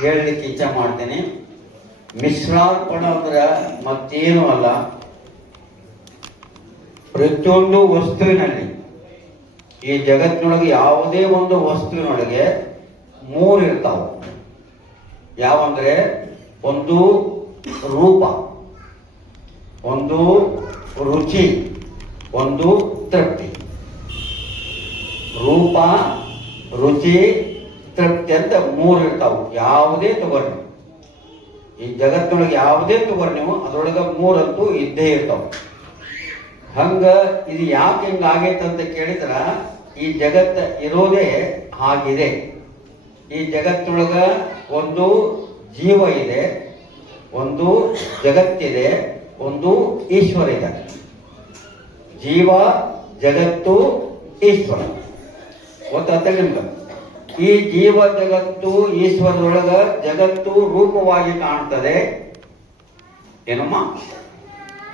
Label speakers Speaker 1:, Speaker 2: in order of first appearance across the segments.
Speaker 1: ಹೇಳಲಿಕ್ಕೆ ಇಚ್ಛೆ ಮಾಡ್ತೇನೆ. ಮಿಶ್ರಾರ್ಪಣ ಅಂದ್ರೆ ಮತ್ತೇನು ಅಲ್ಲ. ಪ್ರತಿಯೊಂದು ವಸ್ತುವಿನಲ್ಲಿ, ಈ ಜಗತ್ತಿನೊಳಗೆ ಯಾವುದೇ ಒಂದು ವಸ್ತುವಿನೊಳಗೆ ಮೂರು ಇರ್ತಾವ. ಯಾವಂದ್ರೆ, ಒಂದು ರೂಪ, ಒಂದು ರುಚಿ, ಒಂದು ತೃಪ್ತಿ. ರೂಪ, ರುಚಿ ತೃಪ್ತಿ ಅಂತ ಮೂರು ಇರ್ತಾವು. ಯಾವುದೇ ತಗೋರಿ ಈ ಜಗತ್ತಿನೊಳಗೆ ಯಾವುದೇ ತಗೋರಿ ಅದರೊಳಗೆ ಮೂರಂತೂ ಇದ್ದೇ ಇರ್ತಾವ. ಹಂಗ ಇದು ಯಾಕೆ ಹಿಂಗ ಆಗೈತೆ ಅಂತ ಕೇಳಿದ್ರ, ಈ ಜಗತ್ತ ಇರೋದೇ ಆಗಿದೆ. ಈ ಜಗತ್ತಿನೊಳಗ ಒಂದು ಜೀವ ಇದೆ, ಒಂದು ಜಗತ್ತಿದೆ, ಒಂದು ಈಶ್ವರ ಇದೆ. ಜೀವ, ಜಗತ್ತು, ಈಶ್ವರ. ಗೊತ್ತಾಗ್ತದೆ ನಿಮ್ಗೆ? ಈ ಜೀವ ಜಗತ್ತು ಈಶ್ವರದೊಳಗ ಜಗತ್ತು ರೂಪವಾಗಿ ಕಾಣ್ತದೆ. ಏನಮ್ಮ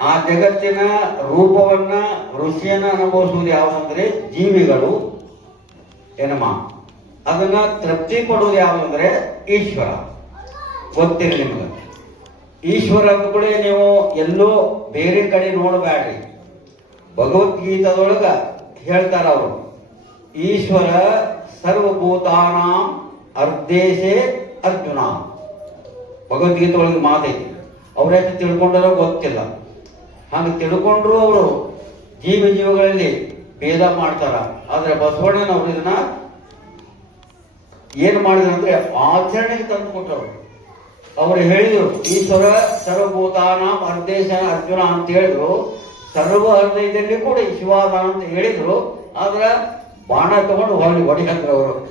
Speaker 1: ಆ ಜಗತ್ತಿನ ರೂಪವನ್ನ ಋಷಿಯನ್ನ ಅನುಭವಿಸುವುದು ಯಾವುದಂದ್ರೆ ಜೀವಿಗಳು. ಏನಮ್ಮ ಅದನ್ನ ತೃಪ್ತಿ ಪಡುವುದು ಯಾವುದಂದ್ರೆ ಈಶ್ವರ. ಗೊತ್ತಿರಲಿ ನಿಮ್ಗೆ? ಈಶ್ವರ ಅಂದ ಕೂಡ ನೀವು ಎಲ್ಲೋ ಬೇರೆ ಕಡೆ ನೋಡಬೇಡ್ರಿ ಭಗವದ್ಗೀತದೊಳಗ ಹೇಳ್ತಾರ ಅವರು, ಈಶ್ವರ ಸರ್ವಭೂತಾನಾಂ ಅರ್ಧೇಶೇ ಅರ್ಜುನ. ಭಗವದ್ಗೀತೆ ಒಳಗೆ ಮಾತೈತಿ. ಯಾಕೆ ತಿಳ್ಕೊಂಡಾರೋ ಗೊತ್ತಿಲ್ಲ. ಹಾಗೆ ತಿಳ್ಕೊಂಡ್ರು ಅವರು ಜೀವ ಜೀವಗಳಲ್ಲಿ ಭೇದ ಮಾಡ್ತಾರ. ಆದ್ರೆ ಬಸವಣ್ಣನವರು ಇದನ್ನ ಏನು ಮಾಡಿದ್ರು ಅಂದ್ರೆ ಆಚರಣೆಗೆ ತಂದು ಕೊಟ್ಟರು ಅವರು ಹೇಳಿದರು, ಈಶ್ವರ ಸರ್ವಭೂತಾನ ಅರ್ಧೇಶ ಅರ್ಜುನ ಅಂತ ಹೇಳಿದ್ರು. ಸರ್ವ ಹೃದಯದಲ್ಲಿ ಕೂಡ ಶಿವಾನ ಅಂತ ಹೇಳಿದ್ರು. ಆದ್ರೆ ಬಾಣ ತಗೊಂಡು ಹೊಳ್ಳಿ ಹೊಡಿಕಂದ್ರು ಅವರು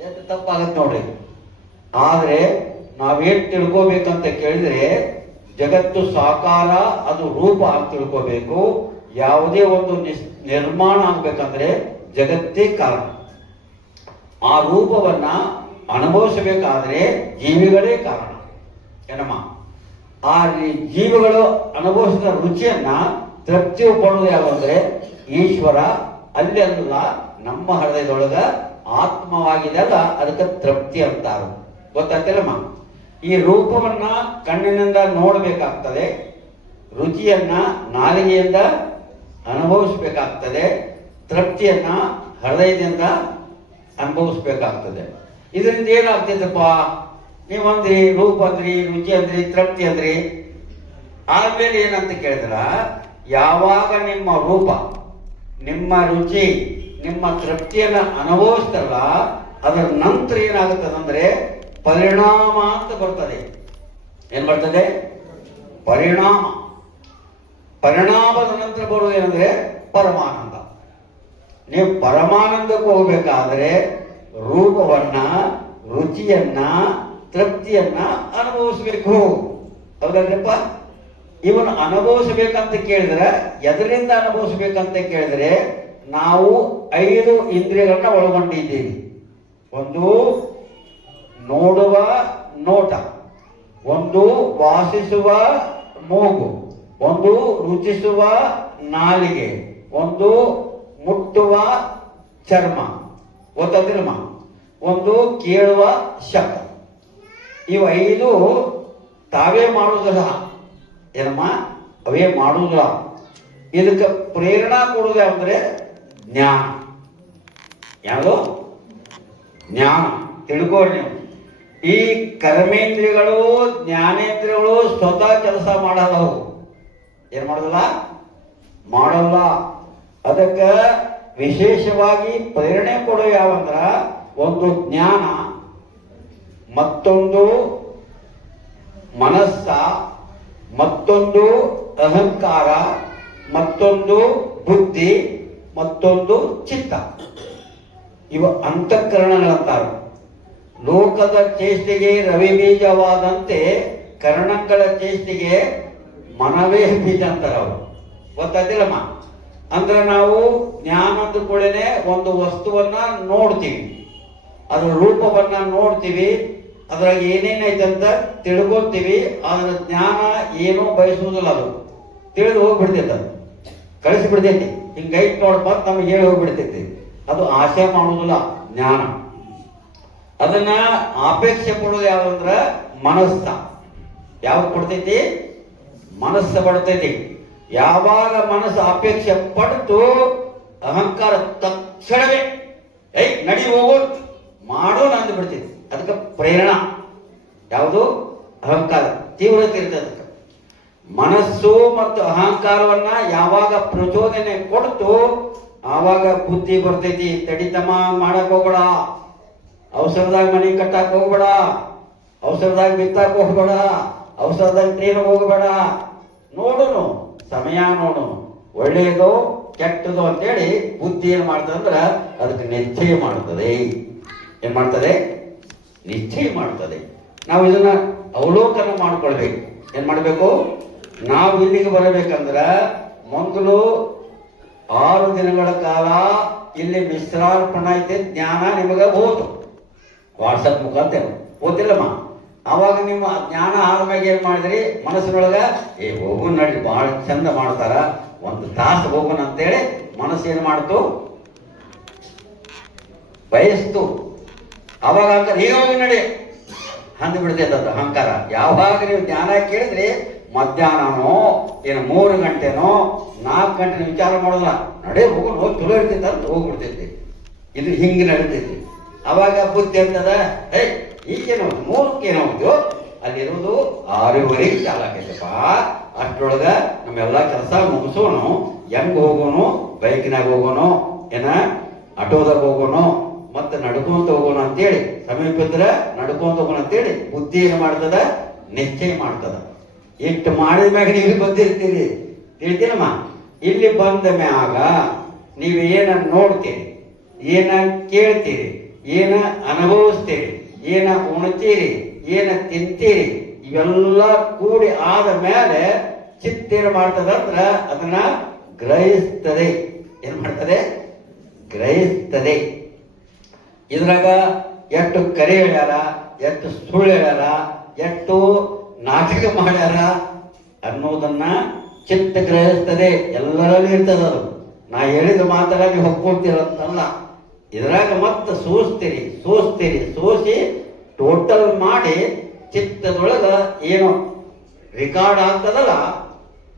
Speaker 1: ಎಂತ ತಪ್ಪಾಗತ್ತೆ ನೋಡ್ರಿ. ಆದ್ರೆ ನಾವೇನ್ ತಿಳ್ಕೋಬೇಕಂತ ಕೇಳಿದ್ರೆ ಜಗತ್ತು ಸಾಕಾರ ಅದು ರೂಪ ಅಂತ ತಿಳ್ಕೋಬೇಕು. ಯಾವುದೇ ಒಂದು ನಿರ್ಮಾಣ ಆಗ್ಬೇಕಂದ್ರೆ ಜಗತ್ತೇ ಕಾರಣ. ಆ ರೂಪವನ್ನ ಅನುಭವಿಸಬೇಕಾದ್ರೆ ಜೀವಿಗಳೇ ಕಾರಣ. ಏನಮ್ಮ? ಆ ಜೀವಿಗಳು ಅನುಭವಿಸಿದ ರುಚಿಯನ್ನ ತೃಪ್ತಿ ಪಡುವುದು ಯಾವಂದ್ರೆ ಈಶ್ವರ ಅಲ್ಲಿ ಅಲ್ಲ ನಮ್ಮ ಹೃದಯದೊಳಗ ಆತ್ಮವಾಗಿದೆ ಅಲ್ಲ ಅದಕ್ಕೆ ತೃಪ್ತಿ ಅಂತಾರು. ಗೊತ್ತಾಗ್ತಿಲ್ಲಮ್ಮ ಈ ರೂಪವನ್ನ ಕಣ್ಣಿನಿಂದ ನೋಡಬೇಕಾಗ್ತದೆ, ರುಚಿಯನ್ನ ನಾಲಿಗೆಯಿಂದ ಅನುಭವಿಸ್ಬೇಕಾಗ್ತದೆ, ತೃಪ್ತಿಯನ್ನ ಹೃದಯದಿಂದ ಅನುಭವಿಸ್ಬೇಕಾಗ್ತದೆ. ಇದರಿಂದ ಏನಾಗ್ತೈತಪ್ಪ? ನೀವಂದ್ರಿ ರೂಪ ಅಂದ್ರಿ, ರುಚಿ ಅಂದ್ರಿ, ತೃಪ್ತಿ ಅಂದ್ರಿ. ಆದ್ಮೇಲೆ ಏನಂತ ಕೇಳಿದ್ರ? ಯಾವಾಗ ನಿಮ್ಮ ರೂಪ, ನಿಮ್ಮ ರುಚಿ ನಿಮ್ಮ ತೃಪ್ತಿಯನ್ನು ಅನುಭವಿಸ್ತಲ್ಲ ಅದರ ನಂತರ ಏನಾಗುತ್ತದಂದ್ರೆ ಪರಿಣಾಮ ಅಂತ ಬರ್ತದೆ. ಏನ್ ಬರ್ತದೆ? ಪರಿಣಾಮ. ಪರಿಣಾಮದ ನಂತರ ಬರುವುದೇನೆಂದ್ರೆ ಪರಮಾನಂದ. ನೀವು ಪರಮಾನಂದಕ್ಕೆ ಹೋಗ್ಬೇಕಾದ್ರೆ ರೂಪವನ್ನ, ರುಚಿಯನ್ನ, ತೃಪ್ತಿಯನ್ನ ಅನುಭವಿಸ್ಬೇಕು. ಹೌದಲ್ಲಪ್ಪ ಇವನು ಅನುಭವಿಸ್ಬೇಕಂತ ಕೇಳಿದ್ರೆ, ಎದರಿಂದ ಅನುಭವಿಸ್ಬೇಕಂತ ಕೇಳಿದ್ರೆ ನಾವು ಐದು ಇಂದ್ರಿಯಗಳನ್ನ ಒಳಗೊಂಡಿದ್ದೀವಿ. ಒಂದು ನೋಡುವ ನೋಟ, ಒಂದು ವಾಸಿಸುವ ಮೂಗು, ಒಂದು ರುಚಿಸುವ ನಾಲಿಗೆ, ಒಂದು ಮುಟ್ಟುವ ಚರ್ಮ ಗೊತ್ತಿಲ್ಮ ಒಂದು ಕೇಳುವ ಶಬ್ದ. ಇವು ಐದು ತಾವೇ ಮಾಡುವುದಿಲ್ಲ ಏನಮ್ಮ? ಅವೇ ಮಾಡುವುದಿಲ್ಲ. ಇದಕ್ಕೆ ಪ್ರೇರಣಾ ಕೊಡುವುದು ಅಂದ್ರೆ ಜ್ಞಾನ ಯಾವುದು? ಜ್ಞಾನ ತಿಳ್ಕೊಳ್ಳಿ ನೀವು ಈ ಕರ್ಮೇಂದ್ರಿಯಗಳು, ಜ್ಞಾನೇಂದ್ರಿಯಗಳು ಸ್ವತಃ ಕೆಲಸ ಮಾಡಲ್ಲವು. ಏನ್ ಮಾಡೋದಲ್ಲ ಮಾಡಲ್ಲ. ಅದಕ್ಕೆ ವಿಶೇಷವಾಗಿ ಪ್ರೇರಣೆ ಕೊಡೋ ಯಾವಂದ್ರ, ಒಂದು ಜ್ಞಾನ, ಮತ್ತೊಂದು ಮನಸ್ಸ, ಮತ್ತೊಂದು ಅಹಂಕಾರ, ಮತ್ತೊಂದು ಬುದ್ಧಿ. ಮತ್ತೊಂದು ಚಿತ್ತ. ಇವ ಅಂತಃಕರಣಗಳಂತಾರೆ. ಲೋಕದ ಚೇಷ್ಟೆಗೆ ರವಿ ಬೀಜವಾದಂತೆ ಕರ್ಣಗಳ ಚೇಷ್ಟೆಗೆ ಮನವೇ ಬೀಜ ಅಂತಾರೆ ಅವರು. ಗೊತ್ತಾಗ್ತಿಲ್ಲಮ್ಮ ಅಂದ್ರೆ ನಾವು ಜ್ಞಾನದ ಕೂಡನೆ ಒಂದು ವಸ್ತುವನ್ನ ನೋಡ್ತೀವಿ. ಅದರ ರೂಪವನ್ನ ನೋಡ್ತೀವಿ. ಅದ್ರಾಗ ಏನೇನೈತೆ ಅಂತ ತಿಳ್ಕೊತೀವಿ ಅದರ ಜ್ಞಾನ ಏನೂ ಬಯಸುವುದಿಲ್ಲ ಅದು. ತಿಳಿದು ಹೋಗ್ಬಿಡ್ತೈತೆ ಅದು. ಕಳಿಸಿಬಿಡ್ತೈತಿ. ಹಿಂಗೈತ್ ನೋಡಪ್ಪ ನಮಗೆ ಹೇಳಿ ಹೋಗ್ಬಿಡ್ತೈತಿ. ಅದು ಆಸೆ ಮಾಡುವುದಿಲ್ಲ, ಜ್ಞಾನ. ಅದನ್ನ ಅಪೇಕ್ಷೆ ಪಡೋದು ಯಾವ್ದಂದ್ರ ಮನಸ್ಸ. ಯಾವಾಗ ಕೊಡ್ತೈತಿ? ಮನಸ್ಸು ಪಡ್ತೈತಿ ಯಾವಾಗ ಮನಸ್ಸು ಅಪೇಕ್ಷೆ ಪಡ್ತು ಅಹಂಕಾರ ತಕ್ಷಣವೇ, ಏಯ್, ನಡಿ ಹೋಗೋ ಮಾಡೋಣ ನಂದು ಬಿಡ್ತೈತಿ ಅದಕ್ಕೆ ಪ್ರೇರಣಾ. ಯಾವುದು? ಅಹಂಕಾರ. ತೀವ್ರತೆ ಇರ್ತದೆ ಅದಕ್ಕೆ. ಮನಸ್ಸು ಮತ್ತು ಅಹಂಕಾರವನ್ನ ಯಾವಾಗ ಪ್ರಚೋದನೆ ಕೊಡ್ತು ಆವಾಗ ಬುದ್ಧಿ ಬರ್ತೈತಿ. ತಡಿತಮ ಮಾಡಕ್ ಹೋಗ್ಬೇಡ. ಅವಸರದಾಗ ಮನೆ ಕಟ್ಟಕ್ ಹೋಗ್ಬೇಡ. ಅವಸರದಾಗ ಬಿತ್ತಾಕ್ ಹೋಗ್ಬೇಡ. ಅವಸರದಾಗ ಟ್ರೈನ್ ಹೋಗ್ಬೇಡ. ನೋಡುನು, ಸಮಯ ನೋಡು ಒಳ್ಳೆಯದು ಕೆಟ್ಟದು ಅಂತೇಳಿ ಬುದ್ಧಿ ಏನ್ ಮಾಡ್ತದಂದ್ರ ಅದಕ್ಕೆ ನಿಶ್ಚಯ ಮಾಡ್ತದೆ. ಏನ್ ಮಾಡ್ತದೆ? ನಿಶ್ಚಯ ಮಾಡ್ತದೆ. ನಾವು ಇದನ್ನ ಅವಲೋಕನ ಮಾಡ್ಕೊಳ್ಬೇಕು. ಏನ್ ಮಾಡ್ಬೇಕು? ನಾವು ಇಲ್ಲಿಗೆ ಬರಬೇಕಂದ್ರೆ ಮೊದಲು ಆರು ದಿನಗಳ ಕಾಲ ಇಲ್ಲಿ ಮಿಶ್ರಾರ್ಪಣ ಐತೆ, ಜ್ಞಾನ ನಿಮಗೆ ಹೋತು. ವಾಟ್ಸಪ್ ಮುಖಾಂತರ ಓದಿಲ್ಲಮ್ಮ ಅವಾಗ ನಿಮ್ಮ ಜ್ಞಾನ ಆದ್ಮ್ಯಾಗ ಏನು ಮಾಡಿದ್ರಿ? ಮನಸ್ಸಿನೊಳಗೆ, ಏ, ಹೋಗು ನಡಿ, ಭಾಳ ಚಂದ ಮಾಡ್ತಾರ, ಒಂದು ತಾಸು ಹೋಗೋಣ ಅಂತೇಳಿ ಮನಸ್ಸು ಏನು ಮಾಡ್ತು? ಬಯಸ್ತು. ಅವಾಗ ಈಗ ಹೋಗಿ ನಡಿ. ಅದು ಅಹಂಕಾರ. ಯಾವಾಗ ನೀವು ಜ್ಞಾನ ಕೇಳಿದ್ರಿ ಮಧ್ಯಾಹ್ನನೋ, ಏನು ಮೂರು ಗಂಟೆನೋ, ನಾಲ್ಕು ಗಂಟೆ ವಿಚಾರ ಮಾಡೋಲ್ಲ ನಡೆ ಹೋಗೋಣ ಹೋಗಿ ಚಲೋ ಇರ್ತೈತೆ ಅಂತ ಹೋಗ್ಬಿಡ್ತೈತಿ. ಇದು ಹಿಂಗೆ ನಡೀತೈತಿ. ಅವಾಗ ಬುದ್ಧಿ ಅಂತದ ಹೇ, ಈಗೇನು ಮೂರಕ್ಕೇನೋ ಅಲ್ಲಿರೋದು ಆರೂವರೆಗೆ ಚಾಲ ಆಗೈತಪ್ಪ ಅಷ್ಟರೊಳಗ ನಮ್ಮೆಲ್ಲ ಕೆಲಸ ಮುಗಿಸೋನು, ಹೆಂಗ್ ಹೋಗೋನು, ಬೈಕ್ನಾಗ ಹೋಗೋನು, ಏನ, ಆಟೋದಾಗ ಹೋಗೋನು, ಮತ್ತೆ ನಡ್ಕೊಂತ ಹೋಗೋಣ ಅಂತೇಳಿ ಸಮೀಪ ಇದ್ರೆ ನಡ್ಕೊಂತ ಹೋಗೋಣ ಅಂತೇಳಿ ಬುದ್ಧಿ ಏನು ಮಾಡ್ತದ? ನಿಶ್ಚಯ ಮಾಡ್ತದ. ಇಷ್ಟು ಮಾಡಿದ ಮ್ಯಾಗ ನೀವು ಬಂದಿರ್ತೀರಿ. ತಿಳಿತೀನಮ್ಮ ಇಲ್ಲಿ ಬಂದ ಮ್ಯಾಗ ನೀವು ಏನ ನೋಡ್ತೀರಿ, ಏನ ಕೇಳ್ತೀರಿ, ಏನ ಅನುಭವಿಸ್ತೀರಿ, ಏನ ಉಣ್ತೀರಿ, ಏನ ತಿಂತೀರಿ, ಇವೆಲ್ಲ ಕೂಡಿ ಆದ ಮೇಲೆ ಚಿತ್ತೇನು ಮಾಡ್ತದಂದ್ರ ಅದನ್ನ ಗ್ರಹಿಸ್ತದೆ. ಏನ್ ಮಾಡ್ತದೆ? ಗ್ರಹಿಸ್ತದೆ. ಇದ್ರಾಗ ಎಷ್ಟು ಕರೆ ಹೇಳ್ಯಾರ ಎಷ್ಟು ಸುಳ್ಳು ಹೇಳ್ಯಾರ, ಎಷ್ಟು ನಾಟಕ ಮಾಡ್ಯಾರ ಅನ್ನೋದನ್ನ ಚಿತ್ತ ಗ್ರಹಿಸ್ತದೆ, ಎಲ್ಲರಲ್ಲಿ ಇರ್ತದೆ ಅದು. ನಾ ಹೇಳಿದ ಮಾತಾಗಿ ಒಪ್ಕೊಳ್ತೀರಂತಲ್ಲ ಇದ್ರಾಗ ಮತ್ತೆ ಸೋಸ್ತೀರಿ ಸೋಸ್ತೀರಿ, ಸೋಸಿ ಟೋಟಲ್ ಮಾಡಿ ಚಿತ್ತದೊಳಗ ಏನು ರೆಕಾರ್ಡ್ ಆಗ್ತದಲ್ಲ,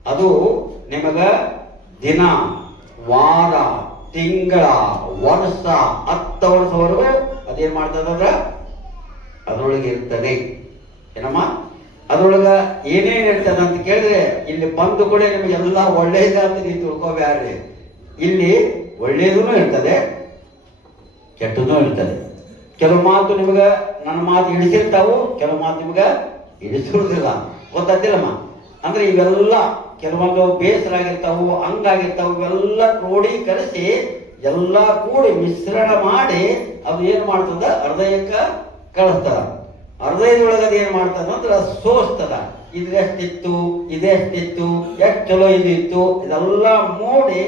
Speaker 1: ಅದು ನಿಮಗ ದಿನ, ವಾರ, ತಿಂಗಳ, ವರ್ಷ, ಹತ್ತು ವರ್ಷವರೆಗೂ ಅದೇನ್ ಮಾಡ್ತದ ಅದರೊಳಗೆ ಇರ್ತದೆ. ಏನಮ್ಮ? ಅದ್ರೊಳಗ ಏನೇನ್ ಇರ್ತದೆ ಅಂತ ಕೇಳಿದ್ರೆ, ಇಲ್ಲಿ ಬಂದು ಕೂಡ ನಿಮಗೆಲ್ಲ ಒಳ್ಳೇದ ಅಂತ ನೀವು ತಿಳ್ಕೊಬ್ಯಾಡ್ರಿ ಇಲ್ಲಿ ಒಳ್ಳೇದೂ ಇರ್ತದೆ ಕೆಟ್ಟದೂ ಇರ್ತದೆ ಕೆಲವು ಮಾತು ನಿಮ್ಗೆ ನನ್ನ ಮಾತು ಇಳಿಸಿರ್ತಾವು, ಕೆಲವು ಮಾತು ನಿಮ್ಗೆ ಇಳಿಸಿರುವುದಿಲ್ಲ ಗೊತ್ತಾಗ್ತಿಲ್ಲಮ್ಮ? ಅಂದ್ರೆ ಇವೆಲ್ಲ ಕೆಲವೊಂದು ಬೇಸರ ಆಗಿರ್ತಾವು ಹಂಗಾಗಿರ್ತಾವು ಇವೆಲ್ಲ ಕ್ರೋಢೀಕರಿಸಿ ಎಲ್ಲ ಕೂಡಿ ಮಿಶ್ರಣ ಮಾಡಿ, ಅದು ಏನು ಮಾಡ್ತದ? ಹೃದಯಕ್ಕ ಕಳಿಸ್ತದ. ಹೃದಯದೊಳಗೆ ಅದು ಏನು ಮಾಡ್ತದ ಅಂದ್ರೆ ಸೋಸ್ತದ. ಇದೆಷ್ಟಿತ್ತು ಇದೆಷ್ಟಿತ್ತು, ಎಷ್ಟು ಚಲೋ ಇದಿತ್ತು, ಇದೆಲ್ಲ ನೋಡಿ,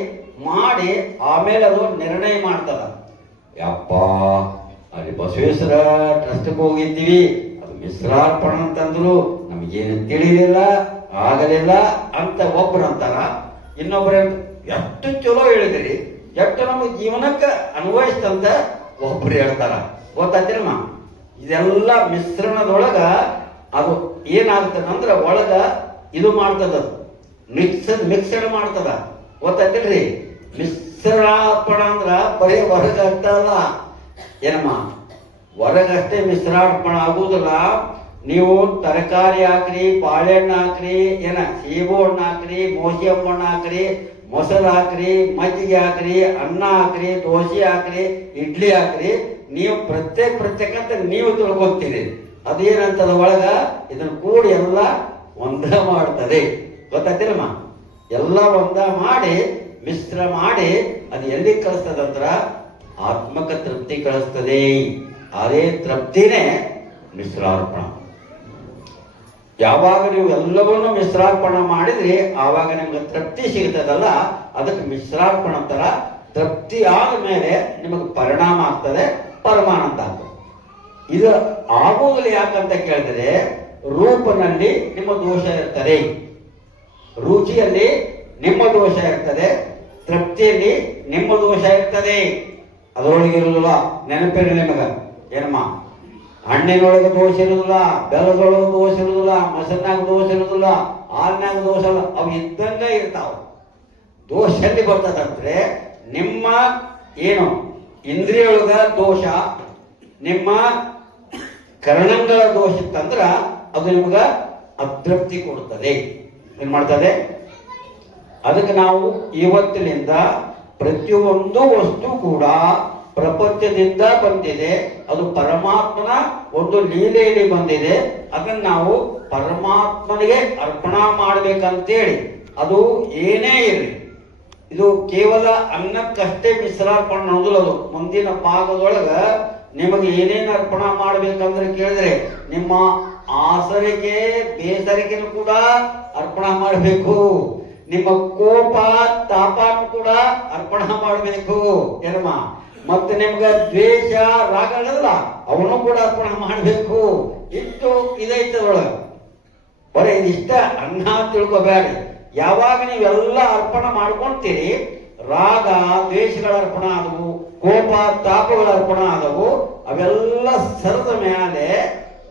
Speaker 1: ಮಾಡಿ ಆಮೇಲೆ ಅದು ನಿರ್ಣಯ ಮಾಡ್ತದ. ಯಪ್ಪ, ಅಲ್ಲಿ ಬಸವೇಶ್ವರ ಟ್ರಸ್ಟ್ಗೆ ಹೋಗಿದ್ದೀವಿ. ಅದು ಮಿಶ್ರಾರ್ಪಣ ಅಂತಂದ್ರು. ನಮಗೇನು ತಿಳಿಲಿಲ್ಲ, ಆಗಲಿಲ್ಲ ಅಂತ ಒಬ್ರು ಅಂತಾರ. ಇನ್ನೊಬ್ರು ಎಷ್ಟು ಚಲೋ ಹೇಳಿದಿರಿ. ಎಷ್ಟು ನಮ್ಮ ಜೀವನಕ್ಕೆ ಅನ್ವಯಿಸ್ತಂತ ಒಬ್ರು ಹೇಳ್ತಾರ. ಗೊತ್ತಾತಿರಮ್ಮ ಇದೆಲ್ಲ ಮಿಶ್ರಣದೊಳಗ ಅದು ಏನಾಗ್ತದೆ ಅಂದ್ರೆ ಒಳಗ ಇದು ಮಾಡ್ತದ ಮಿಕ್ಸ್ ಮಿಕ್ಸಡ್ ಮಾಡ್ತದ. ಗೊತ್ತಾಗ್ತಿಲ್ರಿ ಮಿಶ್ರಾರ್ಪಣ ಅಂದ್ರೆ ಬರೀ ಹೊರಗೆ ಅಲ್ಲ ಏನಮ್ಮ? ಹೊರಗಷ್ಟೇ ಮಿಶ್ರಾರ್ಪಣ ಆಗುವುದಿಲ್ಲ ನೀವು ತರಕಾರಿ ಹಾಕ್ರಿ, ಬಾಳೆಹಣ್ಣು ಹಾಕ್ರಿ, ಏನ ಸೀಬು ಹಣ್ಣು ಹಾಕ್ರಿ ಮೋಸಿ ಹಣ್ಣು ಹಾಕ್ರಿ, ಮೊಸರು ಹಾಕ್ರಿ, ಮಜ್ಜಿಗೆ ಹಾಕ್ರಿ, ಅನ್ನ ಹಾಕ್ರಿ, ದೋಸೆ ಹಾಕ್ರಿ, ಇಡ್ಲಿ ಹಾಕ್ರಿ ನೀವು ಪ್ರತ್ಯೇಕ ಪ್ರತ್ಯೇಕ ಅಂತ ನೀವು ತಿಳ್ಕೊತೀರಿ ಅದೇನಂತದ ಒಳಗ ಇದನ್ನು ಕೂಡಿ ಎಲ್ಲ ಒಂದ ಮಾಡ್ತದೆ. ಗೊತ್ತಾಗ್ತಿರಮ್ಮ ಎಲ್ಲ ಒಂದ ಮಾಡಿ, ಮಿಶ್ರ ಮಾಡಿ, ಅದು ಎಲ್ಲಿ ಕಳಿಸ್ತದಂದ್ರ ಆತ್ಮಕ ತೃಪ್ತಿ ಕಳಿಸ್ತದೆ. ಅದೇ ತೃಪ್ತಿನೇ ಮಿಶ್ರಾರ್ಪಣ. ಯಾವಾಗ ನೀವು ಎಲ್ಲವನ್ನೂ ಮಿಶ್ರಾರ್ಪಣ ಮಾಡಿದ್ರಿ, ಆವಾಗ ನಿಮ್ಗೆ ತೃಪ್ತಿ ಸಿಗ್ತದಲ್ಲ, ಅದಕ್ಕೆ ಮಿಶ್ರಾರ್ಪಣ ಅಂತಾರ. ತೃಪ್ತಿ ಆದ ಮೇಲೆ ನಿಮಗೆ ಪರಿಣಾಮ ಆಗ್ತದೆ. ಪರಮಾನಂದ ಅಂತ ಇದು ಆಗುವುದಿಲ್ಲ ಯಾಕಂತ ಕೇಳಿದ್ರೆ ರೂಪನಲ್ಲಿ ನಿಮ್ಮ ದೋಷ ಇರ್ತದೆ. ರುಚಿಯಲ್ಲಿ ನಿಮ್ಮ ದೋಷ ಇರ್ತದೆ. ತೃಪ್ತಿಯಲ್ಲಿ ನಿಮ್ಮ ದೋಷ ಇರ್ತದೆ. ಅದರೊಳಗೆ ಇರುವುದಿಲ್ಲ. ನೆನಪಿರಲಿ ನಿಮಗ. ಏನಮ್ಮ? ಹಣ್ಣಿನೊಳಗೆ ದೋಷ ಇರುವುದಿಲ್ಲ. ಬೆಲ್ಲದೊಳಗೆ ದೋಷ ಇರುವುದಿಲ್ಲ. ಮೊಸರಿನಾಗ ದೋಷ ಇರುವುದಿಲ್ಲ. ಹಾಲಿನಾಗ ದೋಷ ಇಲ್ಲ. ಅವು ಇದ್ದಂಗೆ ಇರ್ತಾವ. ದೋಷ ಎಲ್ಲಿ ಬರ್ತದಂದ್ರೆ ನಿಮ್ಮ ಏನು ಇಂದ್ರಿಯೊಳಗ ದೋಷ, ನಿಮ್ಮ ಕರ್ಣಂಗಳ ದೋಷ ಇತ್ತಂದ್ರ ಅದು ನಿಮ್ಗ ಅತೃಪ್ತಿ ಕೊಡುತ್ತದೆ ಏನ್ ಮಾಡ್ತದೆ? ಅದಕ್ಕೆ ನಾವು ಇವತ್ತಿನಿಂದ ಪ್ರತಿಯೊಂದು ವಸ್ತು ಕೂಡ ಪ್ರಪಂಚದಿಂದ ಬಂದಿದೆ. ಅದು ಪರಮಾತ್ಮನ ಒಂದು ಲೀಲೆಯಲ್ಲಿ ಬಂದಿದೆ. ಅದನ್ನ ನಾವು ಪರಮಾತ್ಮನಿಗೆ ಅರ್ಪಣಾ ಮಾಡ್ಬೇಕಂತೇಳಿ. ಅದು ಏನೇ ಇರಲಿ. ಇದು ಕೇವಲ ಅನ್ನಕ್ಕಷ್ಟೇ ಮಿಶ್ರಾರ್ಪಣೆ ಅದು. ಮುಂದಿನ ಪಾಗದೊಳಗ ನಿಮಗೆ ಏನೇನು ಅರ್ಪಣ ಮಾಡ್ಬೇಕಂದ್ರೆ ಕೇಳಿದ್ರೆ ನಿಮ್ಮ ಆಸರಿಗೆ ಬೇಸರಿಕೆನು ಕೂಡ ಅರ್ಪಣ ಮಾಡಬೇಕು. ನಿಮ್ಮ ಕೋಪ, ತಾಪನು ಕೂಡ ಅರ್ಪಣ ಮಾಡಬೇಕು. ಏನಮ್ಮ? ಮತ್ತೆ ನಿಮ್ಗೆ ದ್ವೇಷ ರಾಗಗಳಲ್ಲ ಅವನು ಕೂಡ ಅರ್ಪಣ ಮಾಡಬೇಕು. ಇಷ್ಟು ಇದೈತೆ ಅದ್ರೊಳಗೆ ಬರೀ ಇದಿಷ್ಟ ಅನ್ನ ತಿಳ್ಕೊಬೇಡಿ. ಯಾವಾಗ ನೀವೆಲ್ಲ ಅರ್ಪಣ ಮಾಡ್ಕೊಂತೀರಿ? ರಾಗ, ದ್ವೇಷಗಳ ಅರ್ಪಣ ಆದವು, ಕೋಪ, ತಾಪಗಳ ಅರ್ಪಣ ಆದವು, ಅವೆಲ್ಲ ಸರದ ಮೇಲೆ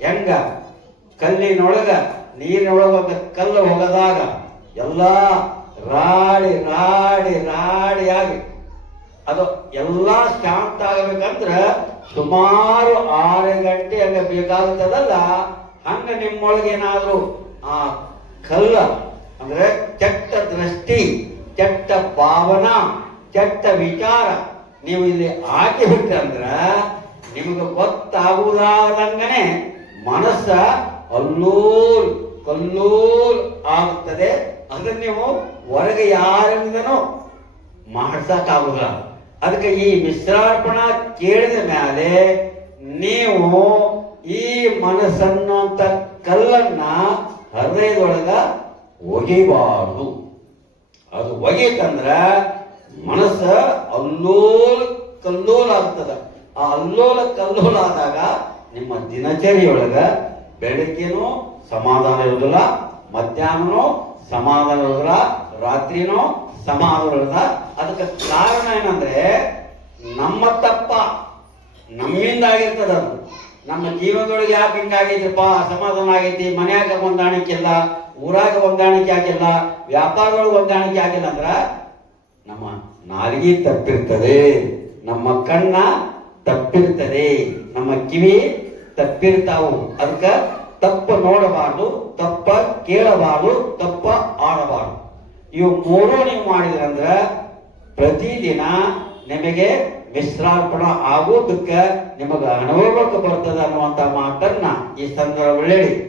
Speaker 1: ಹೆಂಗ? ಕಲ್ಲಿನೊಳಗ, ನೀರಿನೊಳಗ ಕಲ್ಲು ಹೋಗದಾಗ ಎಲ್ಲ ರಾಡಿ ರಾಡಿ ರಾಡಿ ಆಗಿ ಅದು ಎಲ್ಲ ಶಾಂತ ಆಗಬೇಕಂದ್ರ ಸುಮಾರು ಆರು ಗಂಟೆ ಹಂಗ ಬೇಕಾಗುತ್ತದಲ್ಲ? ಹಂಗ ನಿಮ್ಮೊಳಗೆ ಏನಾದ್ರು ಆ ಕಲ್ಲ ಅಂದ್ರೆ ಕೆಟ್ಟ ದೃಷ್ಟಿ, ಕೆಟ್ಟ ಭಾವನಾ, ಕೆಟ್ಟ ವಿಚಾರ. ನೀವು ಇಲ್ಲಿ ಹಾಕಿ ಅಂದ್ರೆ ನಿಮಗೆ ಗೊತ್ತಾಗುವುದಾದಂಗನೆ ಮನಸ್ಸ ಅಲ್ಲೂಲ್, ಕಲ್ಲೂಲ್ ಆಗುತ್ತದೆ. ಅದನ್ನು ನೀವು ಹೊರಗೆ ಯಾರಿಂದನೂ ಮಾಡಿಸಕ್ಕಾಗುದಿಲ್ಲ ಅದಕ್ಕೆ ಈ ಮಿಶ್ರಾರ್ಪಣ ಕೇಳಿದ ಮೇಲೆ ನೀವು ಈ ಮನಸ್ಸನ್ನಂತ ಕಲ್ಲನ್ನ ಹೃದಯದೊಳಗ ಒಗಿಬಾರ್ದು ಅದು ಒಗೀತಂದ್ರ ಮನಸ್ಸ ಅಲ್ಲೋಲ ಕಲ್ಲೋಲ ಆಗ್ತದ ಆ ಅಲ್ಲೋಲ ಕಲ್ಲೋಲ ಆದಾಗ ನಿಮ್ಮ ದಿನಚರಿಯೊಳಗ ಬೆಳಗ್ಗೆನೂ ಸಮಾಧಾನ ಇರೋದಿಲ್ಲ, ಮಧ್ಯಾಹ್ನನೂ ಸಮಾಧಾನ ಇರೋದಿಲ್ಲ, ರಾತ್ರಿನೂ ಸಮಾಧಾನ ಇರಲ್ಲ ಅದಕ್ಕೆ ಕಾರಣ ಏನಂದ್ರೆ ನಮ್ಮ ತಪ್ಪ ನಮ್ಮಿಂದ ಆಗಿರ್ತದ ಅದು. ನಮ್ಮ ಜೀವನದೊಳಗೆ ಯಾಕೆ ಹಿಂಗಾಗೈತಿಪ್ಪ? ಅಸಮಾಧಾನ ಆಗೈತಿ. ಮನ್ಯಾಗ ಹೊಂದಾಣಿಕೆ ಇಲ್ಲ ಊರಾಗ ಹೊಂದಾಣಿಕೆ ಆಗಿಲ್ಲ, ವ್ಯಾಪಾರದೊಳಗೆ ಹೊಂದಾಣಿಕೆ ಆಗಿಲ್ಲ ಅಂದ್ರ ನಮ್ಮ ನಾಲಿಗೆ ತಪ್ಪಿರ್ತದೆ. ನಮ್ಮ ಕಣ್ಣ ತಪ್ಪಿರ್ತದೆ. ನಮ್ಮ ಕಿವಿ ತಪ್ಪಿರ್ತಾವು. ಅದಕ್ಕ ತಪ್ಪ ನೋಡಬಾರ್ದು, ತಪ್ಪ ಕೇಳಬಾರ್ದು, ತಪ್ಪ ಆಡಬಾರ್ದು. ಇವು ಮೂರು ನೀವು ಮಾಡಿದ್ರಂದ್ರ ಪ್ರತಿದಿನ ನಿಮಗೆ ಮಿಶ್ರಾರ್ಪಣ ಆಗೋದಕ್ಕೆ ನಿಮಗೆ ಅನುಭವಕ್ಕೆ ಬರ್ತದೆ ಅನ್ನುವಂಥ ಮಾತನ್ನ ಈ ಸಂದರ್ಭದಲ್ಲಿ ಹೇಳಿ.